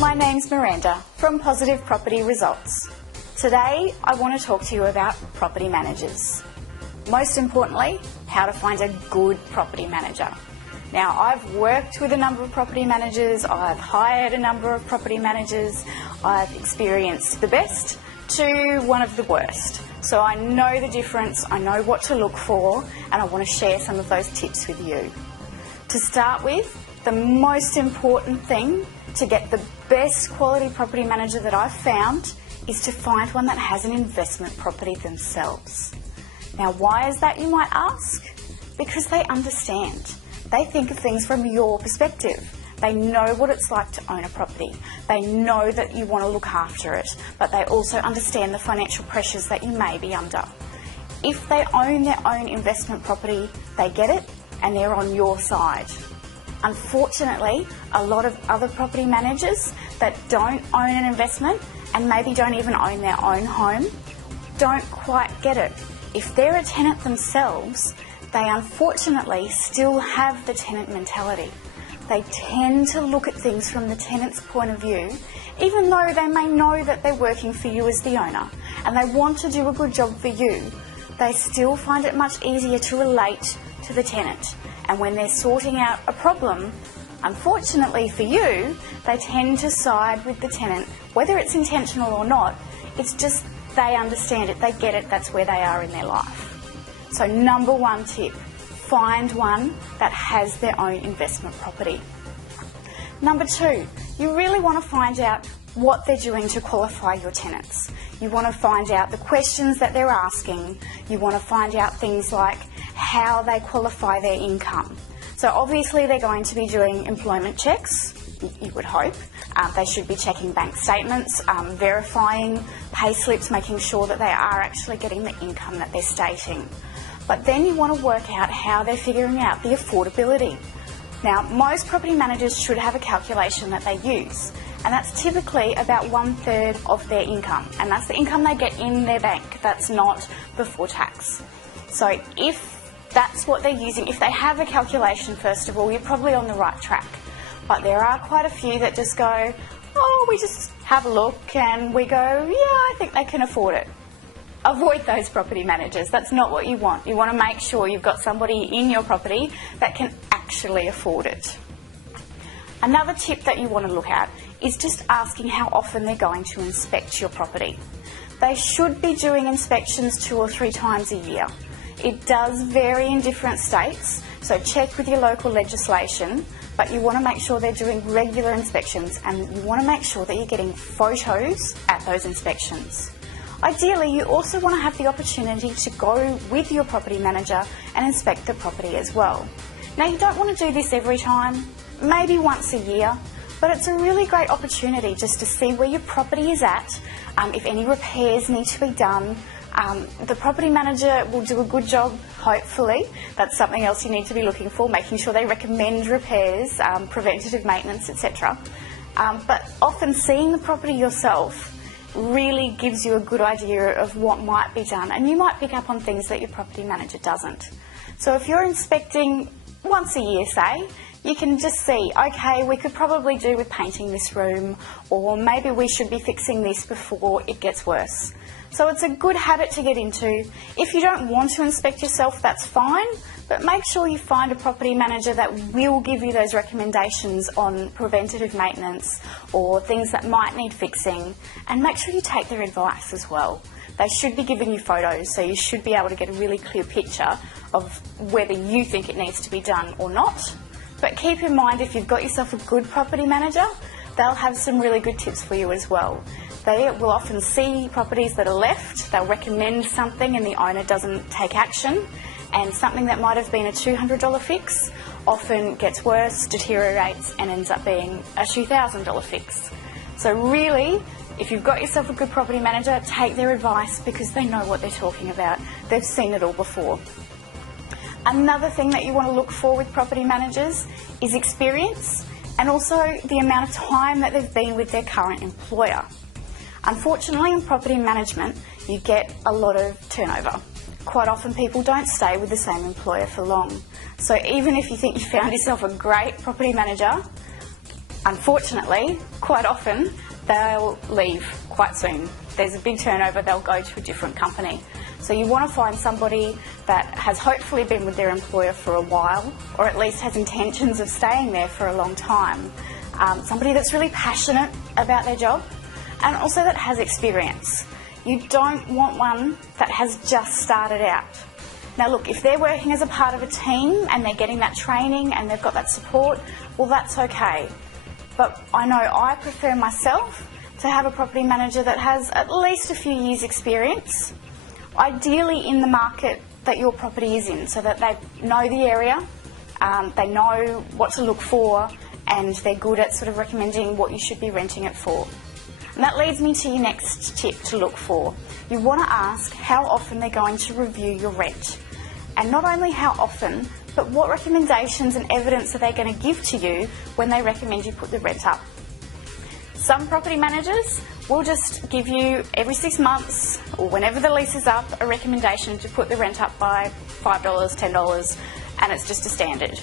My name's Miranda from Positive Property Results. Today I want to talk to you about property managers. Most importantly, how to find a good property manager. Now, I've worked with a number of property managers, I've hired a number of property managers, I've experienced the best to one of the worst. So I know the difference, I know what to look for, and I want to share some of those tips with you. To start with, the most important thing to get the best quality property manager that I've found is to find one that has an investment property themselves. Now, why is that, you might ask? Because they understand. They think of things from your perspective. They know what it's like to own a property. They know that you want to look after it, but they also understand the financial pressures that you may be under. If they own their own investment property, they get it and they're on your side. Unfortunately, a lot of other property managers that don't own an investment and maybe don't even own their own home don't quite get it. If they're a tenant themselves, they unfortunately still have the tenant mentality. They tend to look at things from the tenant's point of view, even though they may know that they're working for you as the owner and they want to do a good job for you. They still find it much easier to relate to the tenant. And when they're sorting out a problem, unfortunately for you, they tend to side with the tenant, whether it's intentional or not. It's just they understand it, they get it, that's where they are in their life. So number one tip, find one that has their own investment property. Number two, you really want to find out what they're doing to qualify your tenants. You want to find out the questions that they're asking. You want to find out things like how they qualify their income. So obviously they're going to be doing employment checks, you would hope. They should be checking bank statements, verifying pay slips, making sure that they are actually getting the income that they're stating. But then you want to work out how they're figuring out the affordability. Now, most property managers should have a calculation that they use, and that's typically about 1/3 of their income, and that's the income they get in their bank. That's not before tax. So if that's what they're using, if they have a calculation, first of all, you're probably on the right track. But there are quite a few that just go, oh, we just have a look and we go, yeah, I think they can afford it. Avoid those property managers. That's not what you want. You want to make sure you've got somebody in your property that can actually afford it. Another tip that you want to look at is just asking how often they're going to inspect your property. They should be doing inspections 2 or 3 times a year. It does vary in different states, so check with your local legislation, but you want to make sure they're doing regular inspections and you want to make sure that you're getting photos at those inspections. Ideally, you also want to have the opportunity to go with your property manager and inspect the property as well. Now, you don't want to do this every time, maybe once a year, but it's a really great opportunity just to see where your property is at, if any repairs need to be done. The property manager will do a good job, hopefully. That's something else you need to be looking for, making sure they recommend repairs, preventative maintenance, etc. But often seeing the property yourself really gives you a good idea of what might be done, and you might pick up on things that your property manager doesn't. So if you're inspecting once a year, say, you can just see, okay, we could probably do with painting this room, or maybe we should be fixing this before it gets worse. So it's a good habit to get into. If you don't want to inspect yourself, that's fine, but make sure you find a property manager that will give you those recommendations on preventative maintenance or things that might need fixing, and make sure you take their advice as well. They should be giving you photos, so you should be able to get a really clear picture of whether you think it needs to be done or not. But keep in mind, if you've got yourself a good property manager, they'll have some really good tips for you as well. They will often see properties that are left, they'll recommend something and the owner doesn't take action, and something that might have been a $200 fix often gets worse, deteriorates and ends up being a $2,000 fix. So really, if you've got yourself a good property manager, take their advice because they know what they're talking about. They've seen it all before. Another thing that you want to look for with property managers is experience and also the amount of time that they've been with their current employer. Unfortunately, in property management, you get a lot of turnover. Quite often people don't stay with the same employer for long. So even if you think you found yourself a great property manager, Unfortunately, quite often, they'll leave quite soon. There's a big turnover, they'll go to a different company. So you want to find somebody that has hopefully been with their employer for a while, or at least has intentions of staying there for a long time. Somebody that's really passionate about their job, and also that has experience. You don't want one that has just started out. Now look, if they're working as a part of a team and they're getting that training and they've got that support, well, that's okay. But I know I prefer myself to have a property manager that has at least a few years' experience, ideally in the market that your property is in, so that they know the area, they know what to look for, and they're good at sort of recommending what you should be renting it for. And that leads me to your next tip to look for. You want to ask how often they're going to review your rent. And not only how often, but what recommendations and evidence are they going to give to you when they recommend you put the rent up. Some property managers will just give you every 6 months, or whenever the lease is up, a recommendation to put the rent up by $5, $10, and it's just a standard.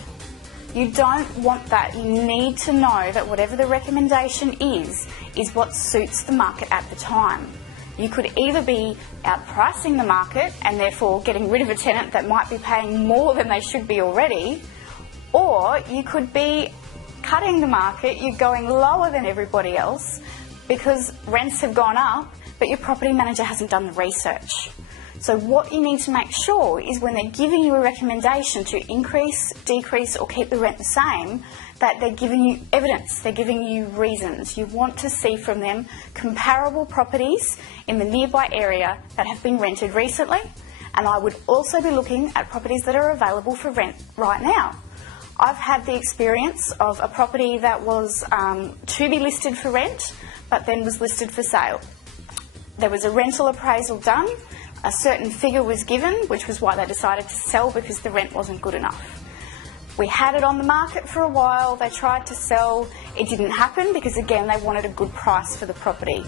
You don't want that. You need to know that whatever the recommendation is what suits the market at the time. You could either be outpricing the market and therefore getting rid of a tenant that might be paying more than they should be already, or you could be cutting the market, you're going lower than everybody else because rents have gone up, but your property manager hasn't done the research. So what you need to make sure is when they're giving you a recommendation to increase, decrease or keep the rent the same, that they're giving you evidence, they're giving you reasons. You want to see from them comparable properties in the nearby area that have been rented recently, and I would also be looking at properties that are available for rent right now. I've had the experience of a property that was to be listed for rent, but then was listed for sale. There was a rental appraisal done, a certain figure was given, which was why they decided to sell, because the rent wasn't good enough. We had it on the market for a while, they tried to sell, it didn't happen because again they wanted a good price for the property.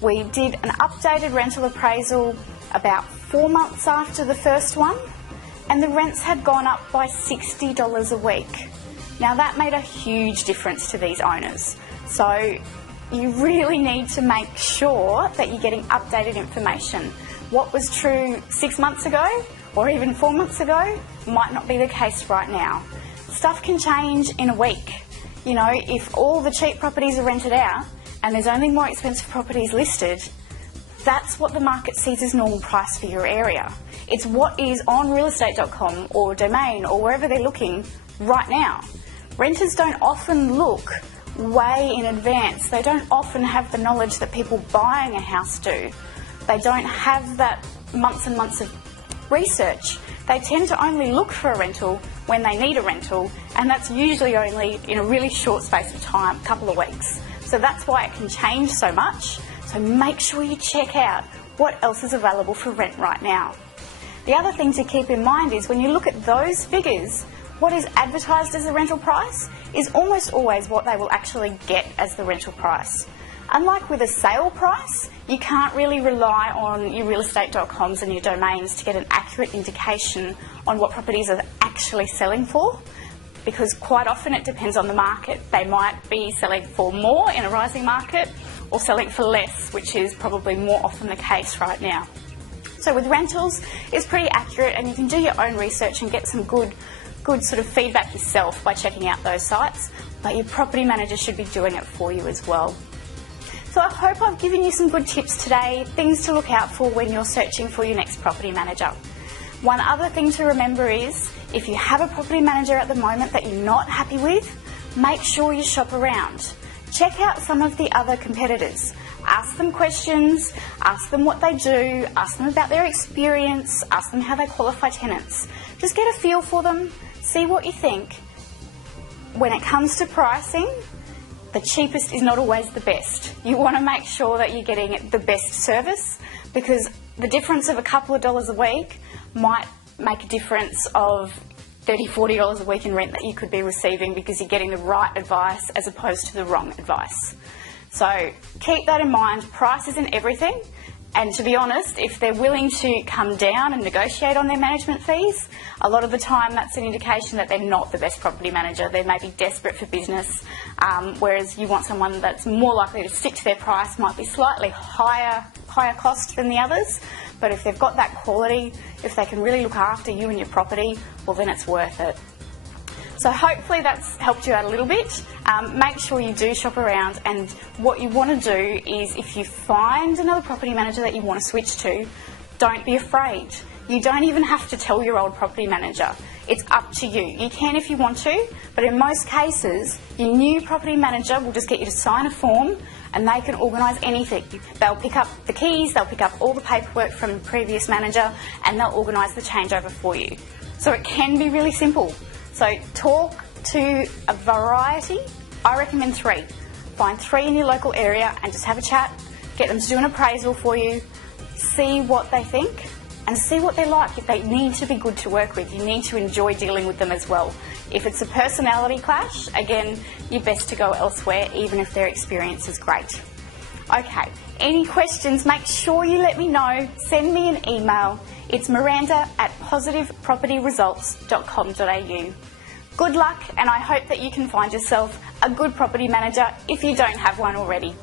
We did an updated rental appraisal about 4 months after the first one, and the rents had gone up by $60 a week. Now that made a huge difference to these owners. So you really need to make sure that you're getting updated information. What was true 6 months ago or even 4 months ago might not be the case right now. Stuff can change in a week. You know, if all the cheap properties are rented out and there's only more expensive properties listed, that's what the market sees as normal price for your area. It's what is on realestate.com or Domain or wherever they're looking right now. Renters don't often look way in advance. They don't often have the knowledge that people buying a house do. They don't have that months and months of research. They tend to only look for a rental when they need a rental, and that's usually only in a really short space of time, a couple of weeks. So that's why it can change so much. So make sure you check out what else is available for rent right now. The other thing to keep in mind is when you look at those figures, what is advertised as the rental price is almost always what they will actually get as the rental price. Unlike with a sale price, you can't really rely on your realestate.coms and your domains to get an accurate indication on what properties are actually selling for, because quite often it depends on the market. They might be selling for more in a rising market or selling for less, which is probably more often the case right now. So with rentals, it's pretty accurate and you can do your own research and get some good sort of feedback yourself by checking out those sites, but your property manager should be doing it for you as well. So I hope I've given you some good tips today, things to look out for when you're searching for your next property manager. One other thing to remember is, if you have a property manager at the moment that you're not happy with, make sure you shop around. Check out some of the other competitors. Ask them questions, ask them what they do, ask them about their experience, ask them how they qualify tenants. Just get a feel for them, see what you think. When it comes to pricing, the cheapest is not always the best. You want to make sure that you're getting the best service, because the difference of a couple of dollars a week might make a difference of $30, $40 a week in rent that you could be receiving because you're getting the right advice as opposed to the wrong advice. So keep that in mind. Price isn't everything, And to be honest, if they're willing to come down and negotiate on their management fees, a lot of the time that's an indication that they're not the best property manager. They may be desperate for business, whereas you want someone that's more likely to stick to their price, might be slightly higher cost than the others. But if they've got that quality, if they can really look after you and your property, well then it's worth it. So hopefully that's helped you out a little bit. Make sure you do shop around, and what you want to do is, if you find another property manager that you want to switch to, don't be afraid. You don't even have to tell your old property manager. It's up to you. You can if you want to, but in most cases, your new property manager will just get you to sign a form and they can organise anything. They'll pick up the keys, they'll pick up all the paperwork from the previous manager, and they'll organise the changeover for you. So it can be really simple. So talk to a variety. I recommend 3. Find 3 in your local area and just have a chat, get them to do an appraisal for you, see what they think and see what they're like. If they need to be good to work with, you need to enjoy dealing with them as well. If it's a personality clash, again, you're best to go elsewhere, even if their experience is great. Okay, any questions, make sure you let me know. Send me an email. It's miranda@positivepropertyresults.com.au. Good luck, and I hope that you can find yourself a good property manager if you don't have one already.